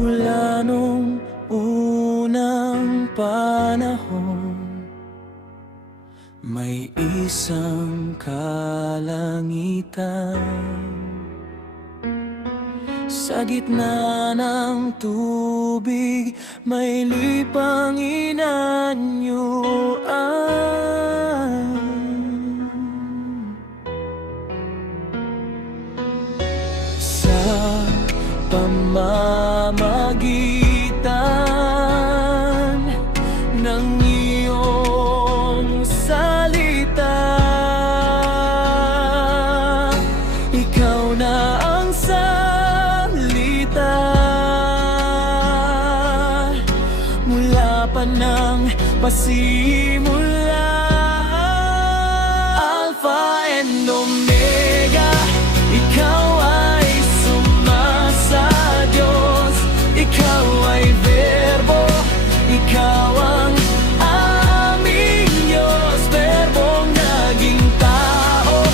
Mula nung unang panahon, may isang kalangitan. Sa gitna ng tubig, may lipang inanyuan. Sa pamamagitan ng iyong salita, ikaw na ang salita. Mula pa ng pasimula, Alpha and Omega, ikaw ay suma sa Diyos. Ikaw ay Verbo, ikaw ang aming Diyos. Verbong naging tao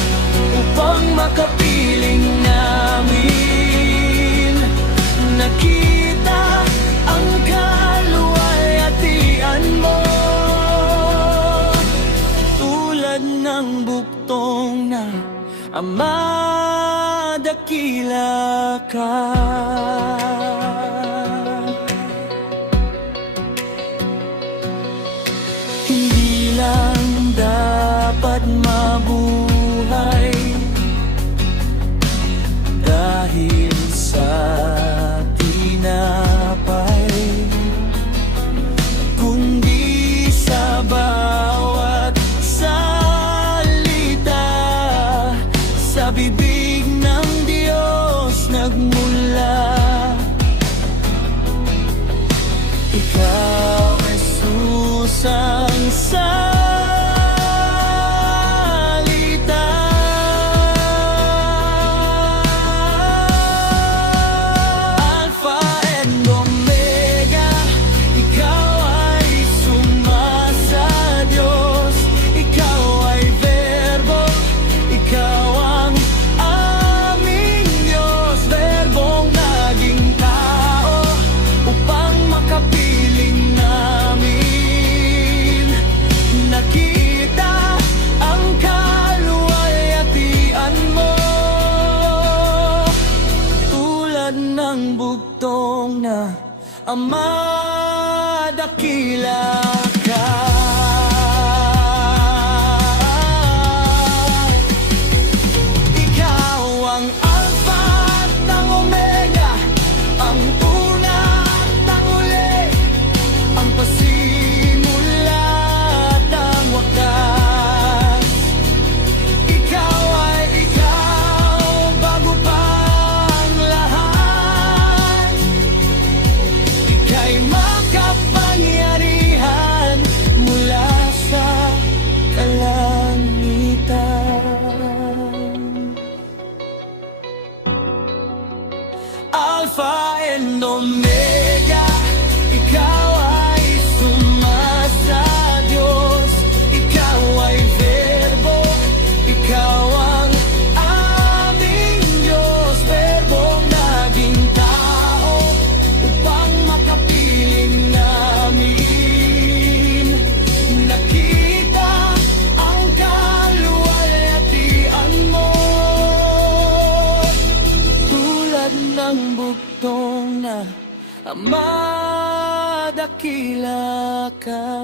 upang makapiling namin. Nakita ang kaluwalhatian mo, tulad ng buktong na Ama, dakila ka. Hindi lang dapat mabuhay dahil sa tinapay, kundi sa bawat salita sa bibig ng Diyos nagmula. Ikaw, Jesus, ang salita. Alpha and Omega, ikaw ay suma sa Diyos. Ikaw ay Verbo, ikaw ang aming Diyos. Verbong naging tao upang makapiling namin. Nakita ang kaluwalhatian mo, tulad ng bugtong na Ama, dakila ka. Ikaw ang Alpha at ang Omega, ang una at ang huli, ang pasimula at ang wakas. Ikaw ay ikaw bago pa ang lahat. Ika'y makapangyarihan mula sa kalangitan. Alpha and Omega, ikaw ay suma sa Diyos. Ikaw ay Verbo, ikaw ang aming Diyos. Verbong naging tao upang makapiling namin. Nakita ang kaluwalhatian mo, tulad ng bugtong na Ama, dakila ka.